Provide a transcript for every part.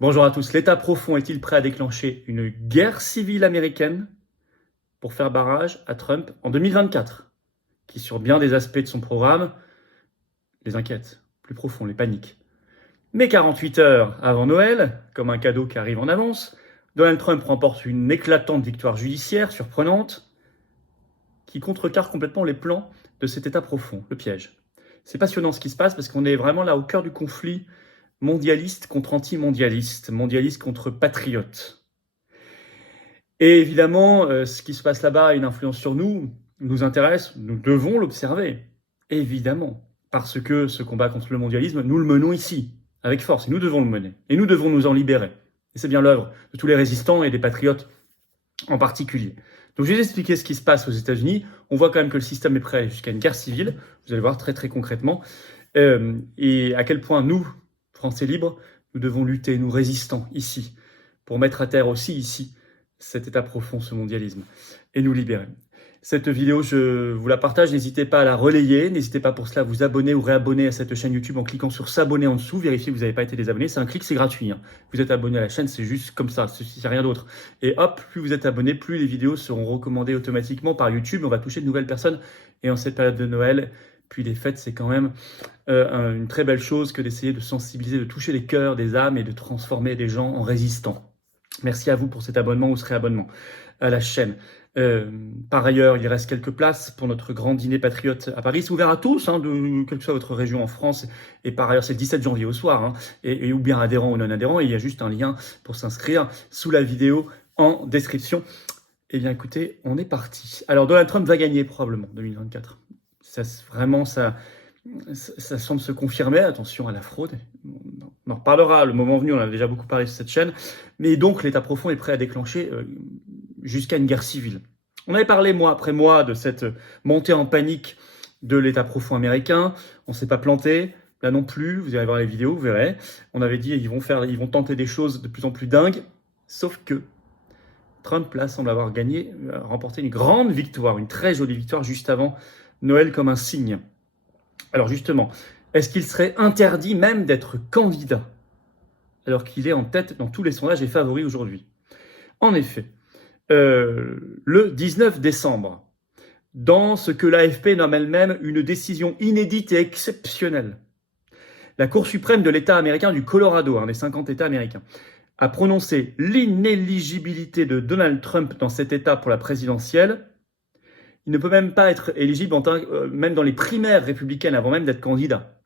Bonjour à tous. L'État profond est-il prêt à déclencher une guerre civile américaine pour faire barrage à Trump en 2024, qui sur bien des aspects de son programme les inquiète, plus profond, les panique. Mais 48 heures avant Noël, comme un cadeau qui arrive en avance, Donald Trump remporte une éclatante victoire judiciaire surprenante qui contrecarre complètement les plans de cet État profond, le piège. C'est passionnant ce qui se passe parce qu'on est vraiment là au cœur du conflit mondialiste contre anti-mondialiste, mondialiste contre patriote. Et évidemment, ce qui se passe là-bas a une influence sur nous, nous intéresse, nous devons l'observer, évidemment, parce que ce combat contre le mondialisme, nous le menons ici, avec force, et nous devons le mener, et nous devons nous en libérer. Et c'est bien l'œuvre de tous les résistants et des patriotes en particulier. Donc je vais vous expliquer ce qui se passe aux États-Unis. On voit quand même que le système est prêt jusqu'à une guerre civile, vous allez voir très très concrètement, et à quel point nous, Français libres, nous devons lutter, nous résistants, ici, pour mettre à terre aussi ici cet état profond, ce mondialisme, et nous libérer. Cette vidéo, je vous la partage, n'hésitez pas à la relayer, n'hésitez pas pour cela à vous abonner ou réabonner à cette chaîne YouTube en cliquant sur s'abonner en dessous, vérifiez que vous n'avez pas été désabonné, c'est un clic, c'est gratuit. Vous êtes abonné à la chaîne, c'est juste comme ça, il n'y a rien d'autre. Et hop, plus vous êtes abonné, plus les vidéos seront recommandées automatiquement par YouTube, on va toucher de nouvelles personnes, et en cette période de Noël, puis les fêtes, c'est quand même une très belle chose que d'essayer de sensibiliser, de toucher les cœurs des âmes et de transformer des gens en résistants. Merci à vous pour cet abonnement ou ce réabonnement à la chaîne. Par ailleurs, il reste quelques places pour notre grand dîner patriote à Paris. C'est ouvert à tous, quelle que soit votre région en France. Et par ailleurs, c'est le 17 janvier au soir, et ou bien adhérent ou non adhérent. Et il y a juste un lien pour s'inscrire sous la vidéo en description. Eh bien, écoutez, on est parti. Alors, Donald Trump va gagner probablement 2024. Ça semble se confirmer. Attention à la fraude. On en reparlera le moment venu, on en a déjà beaucoup parlé sur cette chaîne. Mais donc, l'État profond est prêt à déclencher jusqu'à une guerre civile. On avait parlé mois après mois de cette montée en panique de l'État profond américain. On ne s'est pas planté. Là non plus, vous irez voir les vidéos, vous verrez. On avait dit ils vont tenter des choses de plus en plus dingues. Sauf que Trump, là, semble avoir remporté une grande victoire, une très jolie victoire juste avant Noël comme un signe. Alors justement, est-ce qu'il serait interdit même d'être candidat alors qu'il est en tête dans tous les sondages et favori aujourd'hui? En effet, le 19 décembre, dans ce que l'AFP nomme elle-même une décision inédite et exceptionnelle, la Cour suprême de l'État américain du Colorado, un des 50 États américains, a prononcé l'inéligibilité de Donald Trump dans cet État pour la présidentielle. Il ne peut même pas être éligible, même dans les primaires républicaines, avant même d'être candidat.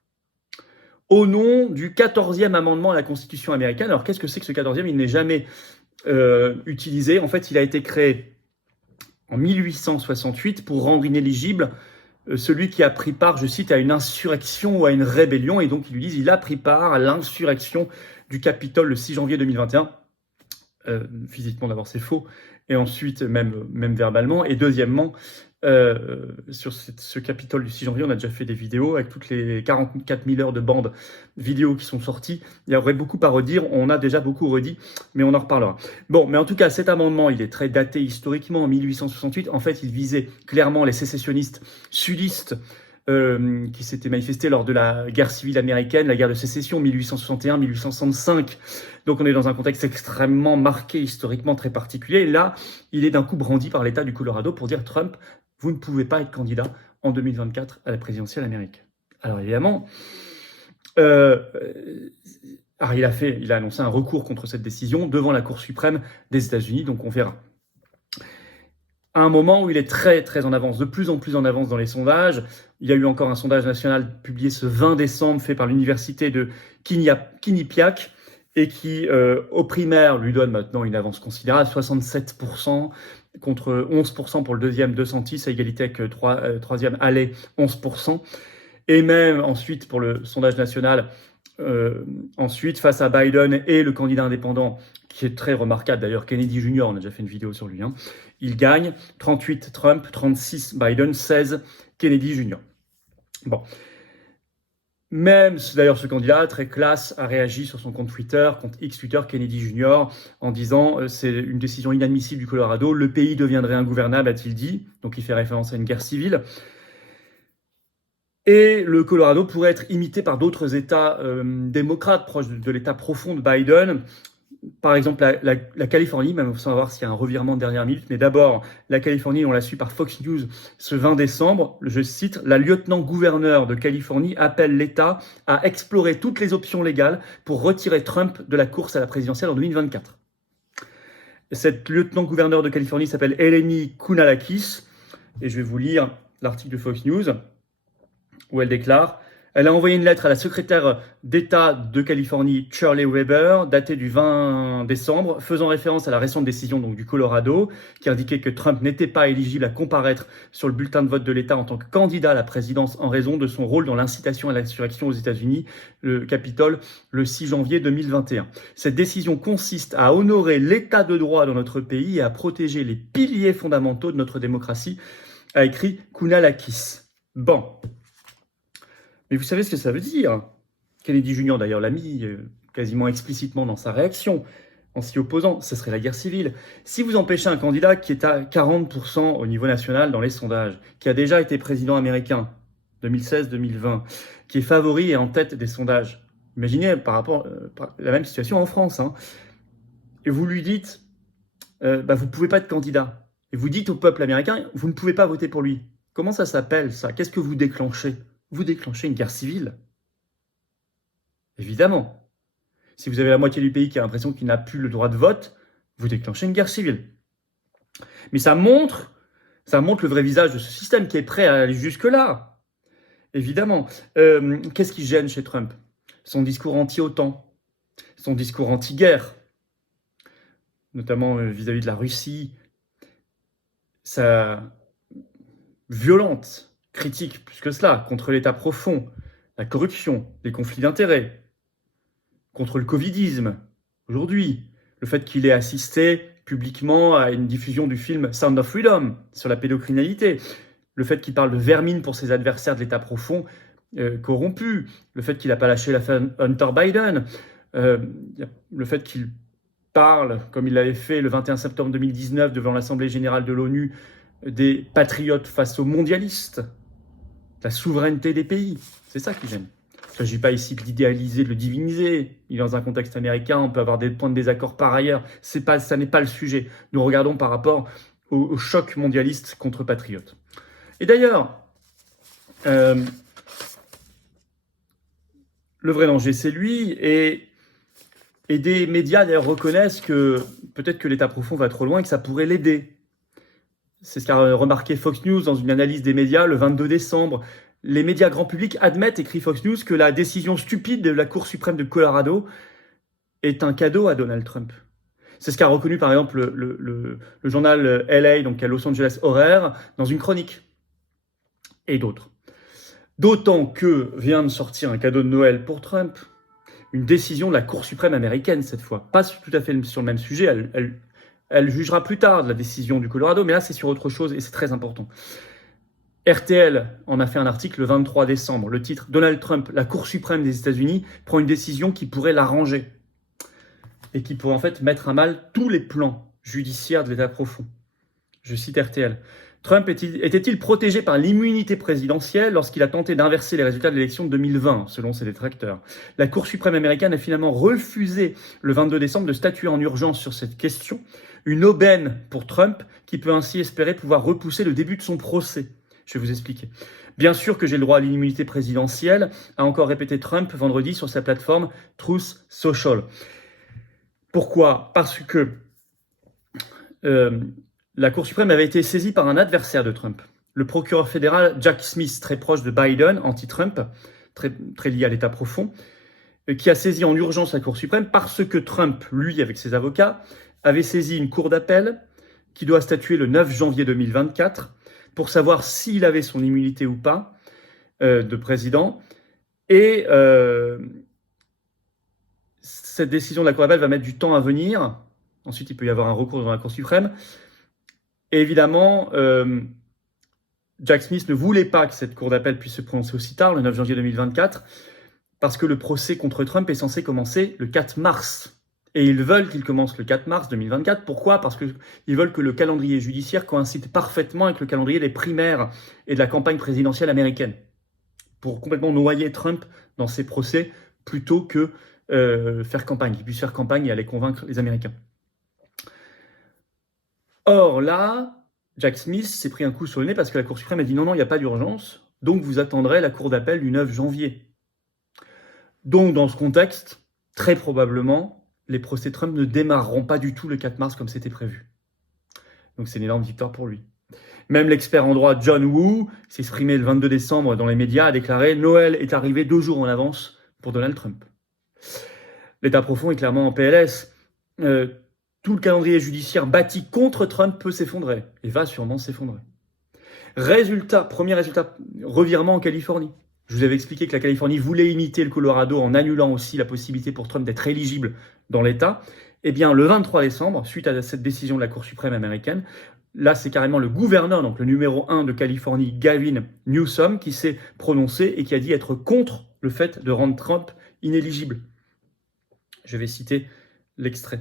Au nom du 14e amendement à la Constitution américaine. Alors qu'est-ce que c'est que ce 14e? Il n'est jamais utilisé. En fait, il a été créé en 1868 pour rendre inéligible celui qui a pris part, je cite, à une insurrection ou à une rébellion. Et donc, ils lui disent il a pris part à l'insurrection du Capitole le 6 janvier 2021. Physiquement, d'abord, c'est faux. Et ensuite, même verbalement. Et deuxièmement, sur ce Capitole du 6 janvier, on a déjà fait des vidéos avec toutes les 44 000 heures de bandes vidéo qui sont sorties. Il y aurait beaucoup à redire, on a déjà beaucoup redit, mais on en reparlera. Bon, mais en tout cas, cet amendement, il est très daté historiquement, en 1868. En fait, il visait clairement les sécessionnistes sudistes qui s'étaient manifestés lors de la guerre civile américaine, la guerre de sécession 1861-1865. Donc on est dans un contexte extrêmement marqué, historiquement très particulier. Et là, il est d'un coup brandi par l'État du Colorado pour dire Trump, vous ne pouvez pas être candidat en 2024 à la présidentielle américaine. Alors évidemment, il a annoncé un recours contre cette décision devant la Cour suprême des États-Unis, donc on verra. À un moment où il est très très en avance, de plus en plus en avance dans les sondages. Il y a eu encore un sondage national publié ce 20 décembre fait par l'université de Quinnipiac et qui, au primaire, lui donne maintenant une avance considérable, 67% contre 11% pour le deuxième DeSantis, à égalité avec troisième Haley, 11%. Et même ensuite pour le sondage national, ensuite face à Biden et le candidat indépendant, qui est très remarquable d'ailleurs, Kennedy Jr., on a déjà fait une vidéo sur lui, il gagne 38 Trump, 36 Biden, 16 Kennedy Jr. Bon. Même d'ailleurs ce candidat très classe a réagi sur son compte Twitter, compte X Twitter, Kennedy Jr., en disant c'est une décision inadmissible du Colorado, le pays deviendrait ingouvernable, a-t-il dit, donc il fait référence à une guerre civile. Et le Colorado pourrait être imité par d'autres États démocrates proches de l'État profond de Biden. Par exemple, la Californie, même sans savoir s'il y a un revirement de dernière minute. Mais d'abord, la Californie, on l'a su par Fox News ce 20 décembre. Je cite, « La lieutenant-gouverneur de Californie appelle l'État à explorer toutes les options légales pour retirer Trump de la course à la présidentielle en 2024. » Cette lieutenant-gouverneur de Californie s'appelle Eleni Kounalakis. Et je vais vous lire l'article de Fox News, où elle déclare « Elle a envoyé une lettre à la secrétaire d'État de Californie, Shirley Weber, datée du 20 décembre, faisant référence à la récente décision donc, du Colorado, qui indiquait que Trump n'était pas éligible à comparaître sur le bulletin de vote de l'État en tant que candidat à la présidence en raison de son rôle dans l'incitation à l'insurrection aux États-Unis, le Capitole, le 6 janvier 2021. Cette décision consiste à honorer l'État de droit dans notre pays et à protéger les piliers fondamentaux de notre démocratie », a écrit Kounalakis. Bon. Mais vous savez ce que ça veut dire. Kennedy Jr. d'ailleurs l'a mis quasiment explicitement dans sa réaction en s'y opposant. Ce serait la guerre civile. Si vous empêchez un candidat qui est à 40% au niveau national dans les sondages, qui a déjà été président américain 2016-2020, qui est favori et en tête des sondages, imaginez par rapport la même situation en France, hein, et vous lui dites vous ne pouvez pas être candidat. Et vous dites au peuple américain, vous ne pouvez pas voter pour lui. Comment ça s'appelle ça? Qu'est-ce que vous déclenchez? Vous déclenchez une guerre civile. Évidemment. Si vous avez la moitié du pays qui a l'impression qu'il n'a plus le droit de vote, vous déclenchez une guerre civile. Mais ça montre le vrai visage de ce système qui est prêt à aller jusque-là. Évidemment. Qu'est-ce qui gêne chez Trump? Son discours anti-OTAN, son discours anti-guerre, notamment vis-à-vis de la Russie, sa violente critique, plus que cela, contre l'État profond, la corruption, les conflits d'intérêts, contre le covidisme, aujourd'hui, le fait qu'il ait assisté publiquement à une diffusion du film Sound of Freedom sur la pédocriminalité, le fait qu'il parle de vermine pour ses adversaires de l'État profond corrompus, le fait qu'il n'a pas lâché l'affaire Hunter Biden, le fait qu'il parle, comme il l'avait fait le 21 septembre 2019 devant l'Assemblée générale de l'ONU, des patriotes face aux mondialistes, la souveraineté des pays. C'est ça qui gêne. Il ne s'agit pas ici de l'idéaliser, de le diviniser. Il est dans un contexte américain, on peut avoir des points de désaccord par ailleurs. Ça n'est pas le sujet. Nous regardons par rapport au choc mondialiste contre patriotes. Et d'ailleurs, le vrai danger, c'est lui. Et des médias d'ailleurs reconnaissent que peut-être que l'État profond va trop loin et que ça pourrait l'aider. C'est ce qu'a remarqué Fox News dans une analyse des médias le 22 décembre. Les médias grand public admettent, écrit Fox News, que la décision stupide de la Cour suprême de Colorado est un cadeau à Donald Trump. C'est ce qu'a reconnu par exemple le journal LA, donc à Los Angeles Horaire, dans une chronique. Et d'autres. D'autant que vient de sortir un cadeau de Noël pour Trump, une décision de la Cour suprême américaine cette fois. Pas tout à fait sur le même sujet, elle jugera plus tard de la décision du Colorado, mais là c'est sur autre chose et c'est très important. RTL en a fait un article le 23 décembre. Le titre « Donald Trump, la Cour suprême des États-Unis, prend une décision qui pourrait l'arranger et qui pourrait en fait mettre à mal tous les plans judiciaires de l'État profond. » Je cite RTL. « Trump était-il protégé par l'immunité présidentielle lorsqu'il a tenté d'inverser les résultats de l'élection de 2020, selon ses détracteurs? La Cour suprême américaine a finalement refusé le 22 décembre de statuer en urgence sur cette question, une aubaine pour Trump qui peut ainsi espérer pouvoir repousser le début de son procès. » Je vais vous expliquer. Bien sûr que j'ai le droit à l'immunité présidentielle, a encore répété Trump vendredi sur sa plateforme Truth Social. Pourquoi? Parce que la Cour suprême avait été saisie par un adversaire de Trump, le procureur fédéral Jack Smith, très proche de Biden, anti-Trump, très lié à l'État profond, qui a saisi en urgence la Cour suprême parce que Trump, lui, avec ses avocats, avait saisi une cour d'appel qui doit statuer le 9 janvier 2024 pour savoir s'il avait son immunité ou pas de président. Et cette décision de la Cour d'appel va mettre du temps à venir. Ensuite, il peut y avoir un recours dans la Cour suprême. Et évidemment, Jack Smith ne voulait pas que cette Cour d'appel puisse se prononcer aussi tard, le 9 janvier 2024, parce que le procès contre Trump est censé commencer le 4 mars. Et ils veulent qu'il commence le 4 mars 2024. Pourquoi? Parce qu'ils veulent que le calendrier judiciaire coïncide parfaitement avec le calendrier des primaires et de la campagne présidentielle américaine. pour complètement noyer Trump dans ses procès, plutôt que faire campagne, qu'il puisse faire campagne et aller convaincre les Américains. Or là, Jack Smith s'est pris un coup sur le nez parce que la Cour suprême a dit non, il n'y a pas d'urgence, donc vous attendrez la cour d'appel du 9 janvier. Donc dans ce contexte, très probablement, les procès Trump ne démarreront pas du tout le 4 mars comme c'était prévu. Donc c'est une énorme victoire pour lui. Même l'expert en droit John Woo s'est exprimé le 22 décembre dans les médias, a déclaré « Noël est arrivé 2 jours en avance pour Donald Trump ». L'État profond est clairement en PLS. Tout le calendrier judiciaire bâti contre Trump peut s'effondrer, et va sûrement s'effondrer. Premier résultat, revirement en Californie. Je vous avais expliqué que la Californie voulait imiter le Colorado en annulant aussi la possibilité pour Trump d'être éligible dans l'État. Eh bien, le 23 décembre, suite à cette décision de la Cour suprême américaine, là, c'est carrément le gouverneur, donc le numéro 1 de Californie, Gavin Newsom, qui s'est prononcé et qui a dit être contre le fait de rendre Trump inéligible. Je vais citer l'extrait.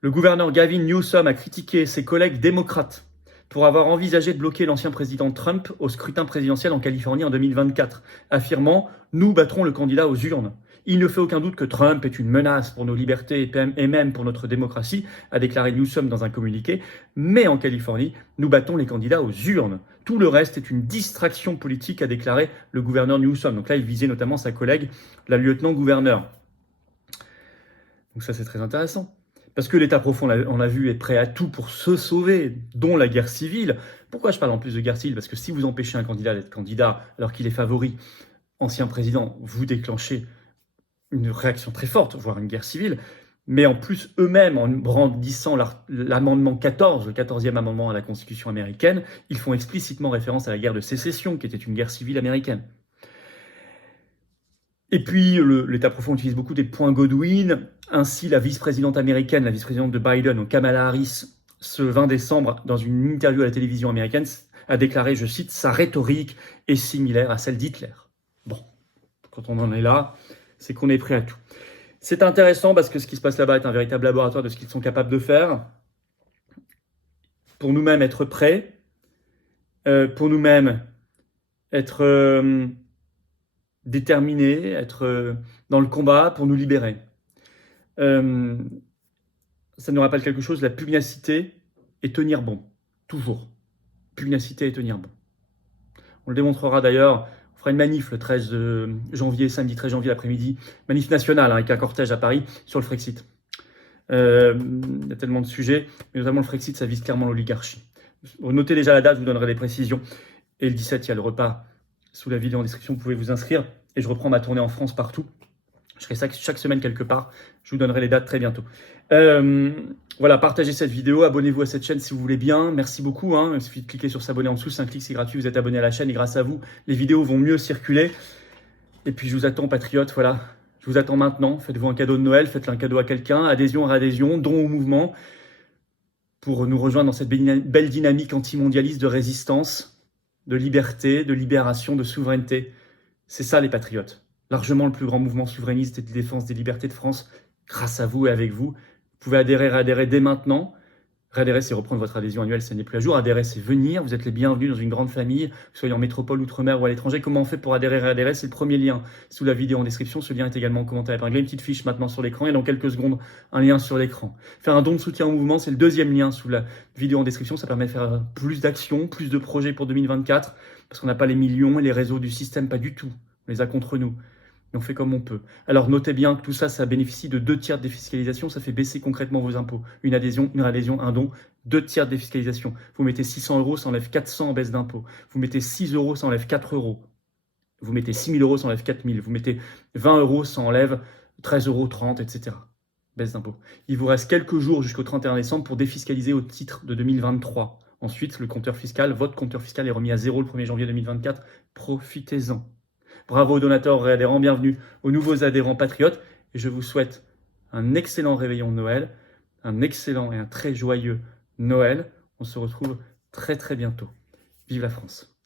Le gouverneur Gavin Newsom a critiqué ses collègues démocrates pour avoir envisagé de bloquer l'ancien président Trump au scrutin présidentiel en Californie en 2024, affirmant « Nous battrons le candidat aux urnes ». Il ne fait aucun doute que Trump est une menace pour nos libertés et même pour notre démocratie, a déclaré Newsom dans un communiqué. Mais en Californie, nous battons les candidats aux urnes. Tout le reste est une distraction politique, a déclaré le gouverneur Newsom. Donc là, il visait notamment sa collègue, la lieutenant-gouverneur. Donc ça, c'est très intéressant. Parce que l'État profond, on l'a vu, est prêt à tout pour se sauver, dont la guerre civile. Pourquoi je parle en plus de guerre civile? Parce que si vous empêchez un candidat d'être candidat alors qu'il est favori, ancien président, vous déclenchez une réaction très forte, voire une guerre civile. Mais en plus, eux-mêmes, en brandissant l'amendement 14, le 14e amendement à la Constitution américaine, ils font explicitement référence à la guerre de sécession, qui était une guerre civile américaine. Et puis, l'État profond utilise beaucoup des points Godwin. Ainsi, la vice-présidente américaine, la vice-présidente de Biden, donc Kamala Harris, ce 20 décembre, dans une interview à la télévision américaine, a déclaré, je cite, « Sa rhétorique est similaire à celle d'Hitler ». Bon, quand on en est là, c'est qu'on est prêt à tout. C'est intéressant parce que ce qui se passe là-bas est un véritable laboratoire de ce qu'ils sont capables de faire. Pour nous-mêmes, être prêts. Pour nous-mêmes, être déterminés, être dans le combat pour nous libérer. Ça nous rappelle quelque chose, la pugnacité et tenir bon. Toujours. Pugnacité et tenir bon. On le démontrera d'ailleurs. On fera une manif le 13 janvier, samedi 13 janvier après-midi, manif nationale avec un cortège à Paris sur le Frexit. Il y a tellement de sujets, mais notamment le Frexit, ça vise clairement l'oligarchie. Notez déjà la date, je vous donnerai des précisions. Et le 17, il y a le repas sous la vidéo en description, vous pouvez vous inscrire. Et je reprends ma tournée en France partout. Je ferai ça chaque semaine quelque part. Je vous donnerai les dates très bientôt. Voilà, partagez cette vidéo, abonnez-vous à cette chaîne si vous voulez bien. Merci beaucoup. Il suffit de cliquer sur s'abonner en dessous, c'est un clic, c'est gratuit. Vous êtes abonné à la chaîne et grâce à vous, les vidéos vont mieux circuler. Et puis je vous attends, patriotes, voilà. Je vous attends maintenant. Faites-vous un cadeau de Noël, faites-le un cadeau à quelqu'un. Adhésion, réadhésion, don au mouvement. Pour nous rejoindre dans cette belle dynamique antimondialiste de résistance, de liberté, de libération, de souveraineté. C'est ça les patriotes. Largement le plus grand mouvement souverainiste et de défense des libertés de France, grâce à vous et avec vous. Vous pouvez adhérer dès maintenant. Réadhérer, c'est reprendre votre adhésion annuelle, ça n'est plus à jour. Adhérer, c'est venir. Vous êtes les bienvenus dans une grande famille, que vous soyez en métropole, outre-mer ou à l'étranger. Comment on fait pour adhérer? C'est le premier lien sous la vidéo en description. Ce lien est également en commentaire épinglé. Une petite fiche maintenant sur l'écran et dans quelques secondes, un lien sur l'écran. Faire un don de soutien au mouvement, c'est le deuxième lien sous la vidéo en description. Ça permet de faire plus d'actions, plus de projets pour 2024, parce qu'on n'a pas les millions et les réseaux du système, pas du tout. On les a contre nous. Et on fait comme on peut. Alors notez bien que tout ça, ça bénéficie de 2 tiers de défiscalisation. Ça fait baisser concrètement vos impôts. Une adhésion, un don, 2 tiers de défiscalisation. Vous mettez 600 €, ça enlève 400 en baisse d'impôts. Vous mettez 6 €, ça enlève 4 €. Vous mettez 6 000 €, ça enlève 4 000. Vous mettez 20 €, ça enlève 13 €, 30, etc. Baisse d'impôts. Il vous reste quelques jours jusqu'au 31 décembre pour défiscaliser au titre de 2023. Ensuite, le compteur fiscal, votre compteur fiscal est remis à 0 le 1er janvier 2024. Profitez-en. Bravo aux donateurs et adhérents, bienvenue aux nouveaux adhérents patriotes. Et je vous souhaite un excellent réveillon de Noël, un excellent et un très joyeux Noël. On se retrouve très très bientôt. Vive la France!